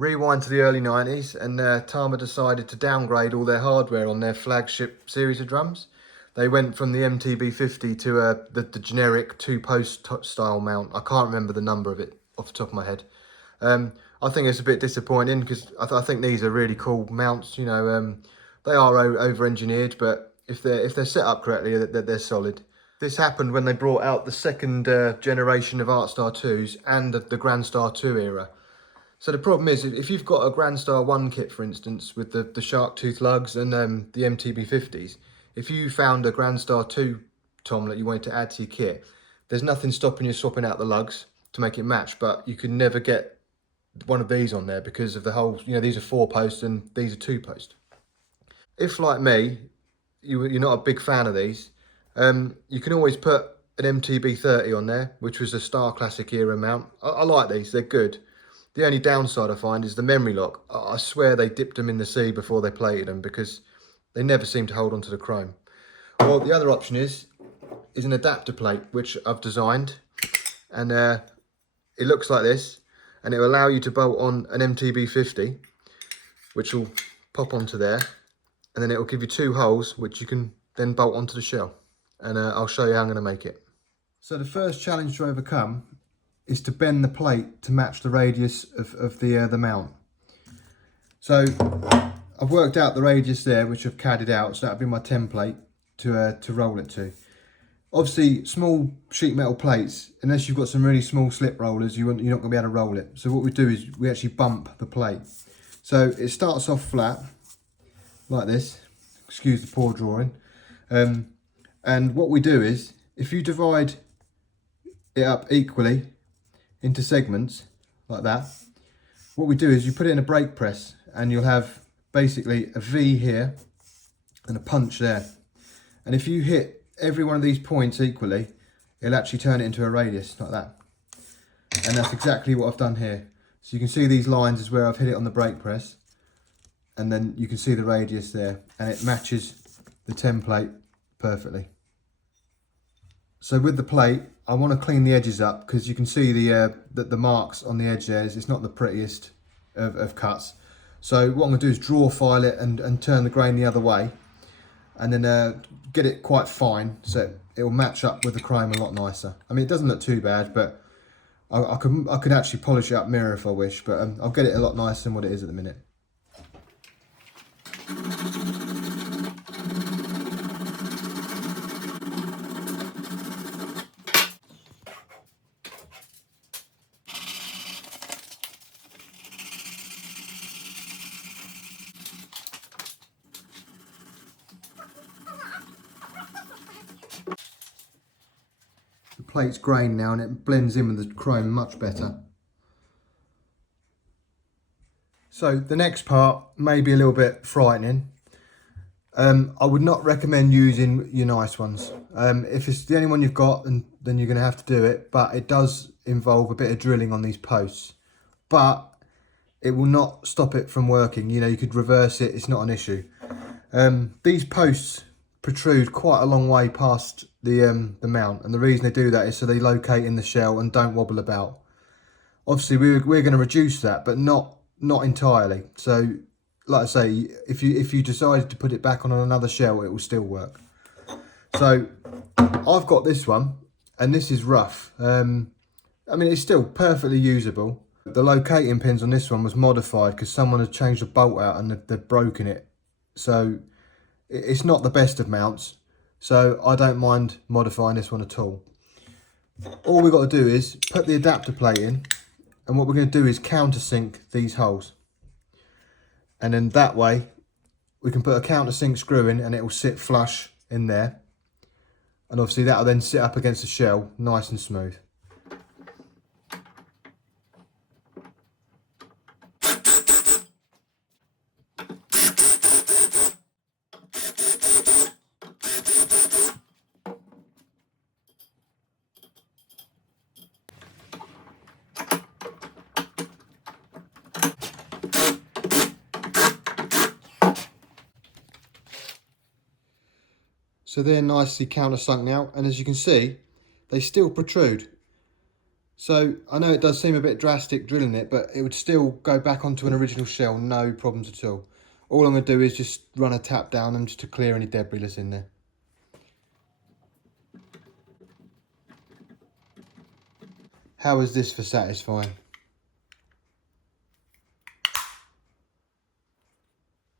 Rewind to the early 90s and Tama decided to downgrade all their hardware on their flagship series of drums. They went from the MTB50 to the generic two-post style mount. I can't remember the number of it off the top of my head. I think it's a bit disappointing because I think these are really cool mounts. You know, they are over-engineered, but if they're set up correctly, they're solid. This happened when they brought out the second generation of ArtStar 2s and the Granstar 2 era. So the problem is, if you've got a Granstar 1 kit, for instance, with the shark tooth lugs and the MTB50s, if you found a Granstar 2 tom that you wanted to add to your kit, there's nothing stopping you swapping out the lugs to make it match, but you could never get one of these on there because of the whole, you know, these are 4-post and these are 2-post. If, like me, you're not a big fan of these, you can always put an MTB30 on there, which was a Star Classic era mount. I like these, they're good. The only downside I find is the memory lock. I swear they dipped them in the sea before they plated them because they never seem to hold onto the chrome. Well, the other option is an adapter plate, which I've designed, and it looks like this, and it will allow you to bolt on an MTB50, which will pop onto there, and then it will give you 2 holes, which you can then bolt onto the shell. And I'll show you how I'm going to make it. So the first challenge to overcome is to bend the plate to match the radius of the mount. So I've worked out the radius there, which I've CAD'd out, so that'll be my template to roll it to. Obviously, small sheet metal plates, unless you've got some really small slip rollers, you're not going to be able to roll it. So what we do is we actually bump the plate. So it starts off flat, like this. Excuse the poor drawing. And what we do is, if you divide it up equally into segments like that, what we do is you put it in a brake press and you'll have basically a V here and a punch there, and if you hit every one of these points equally, it'll actually turn it into a radius like that. And that's exactly what I've done here. So you can see these lines is where I've hit it on the brake press, and then you can see the radius there, and it matches the template perfectly. So with the plate, I want to clean the edges up because you can see the marks on the edge there. It's not the prettiest of cuts. So what I'm going to do is draw file it and turn the grain the other way, and then get it quite fine so it will match up with the chrome a lot nicer. I mean, it doesn't look too bad, but I could actually polish it up mirror if I wish, but I'll get it a lot nicer than what it is at the minute. The plate's grained now and it blends in with the chrome much better. So the next part may be a little bit frightening. I would not recommend using your nice ones. If it's the only one you've got, then you're going to have to do it, but it does involve a bit of drilling on these posts. But it will not stop it from working. You know, you could reverse it, it's not an issue. These posts protrude quite a long way past the mount, and the reason they do that is so they locate in the shell and don't wobble about. Obviously we're going to reduce that, but not entirely. So like I say, if you decided to put it back on another shell, it will still work. So I've got this one, and this is rough. I mean, it's still perfectly usable. The locating pins on this one was modified because someone had changed the bolt out and they've broken it. So it's not the best of mounts, so I don't mind modifying this one at all. All we've got to do is put the adapter plate in, and what we're going to do is countersink these holes. And then that way we can put a countersink screw in and it will sit flush in there. And obviously that will then sit up against the shell nice and smooth. So they're nicely countersunk now, and as you can see, they still protrude. So I know it does seem a bit drastic drilling it, but it would still go back onto an original shell, no problems at all. All I'm going to do is just run a tap down them just to clear any debris that's in there. How is this for satisfying?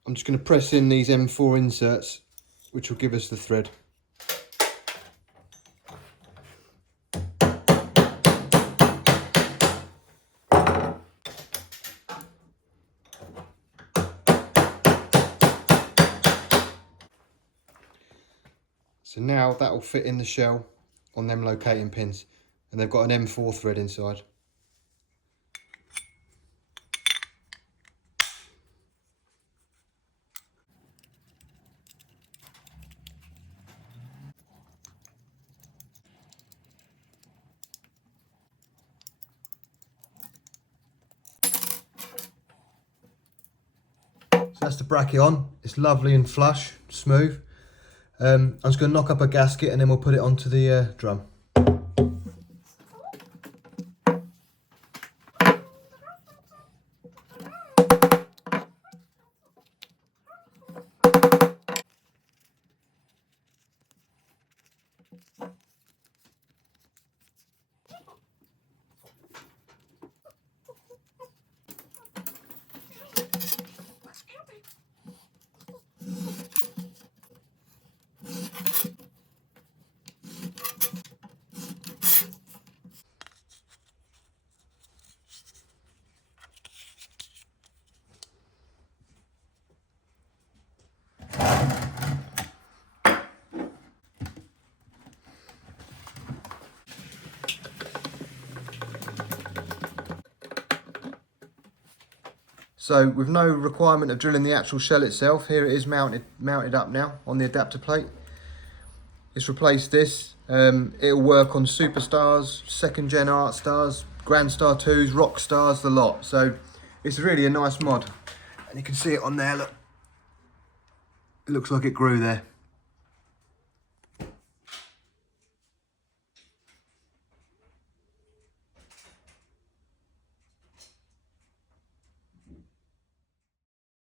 I'm just going to press in these M4 inserts, which will give us the thread. So now that will fit in the shell on them locating pins, and they've got an M4 thread inside. So that's the bracket on. It's lovely and flush, smooth. I'm just going to knock up a gasket and then we'll put it onto the drum. So with no requirement of drilling the actual shell itself, here it is mounted up now on the adapter plate. It's replaced this. It'll work on Superstars, second gen Art Stars, Granstar 2s, Rock Stars, the lot. So it's really a nice mod. And you can see it on there, look. It looks like it grew there.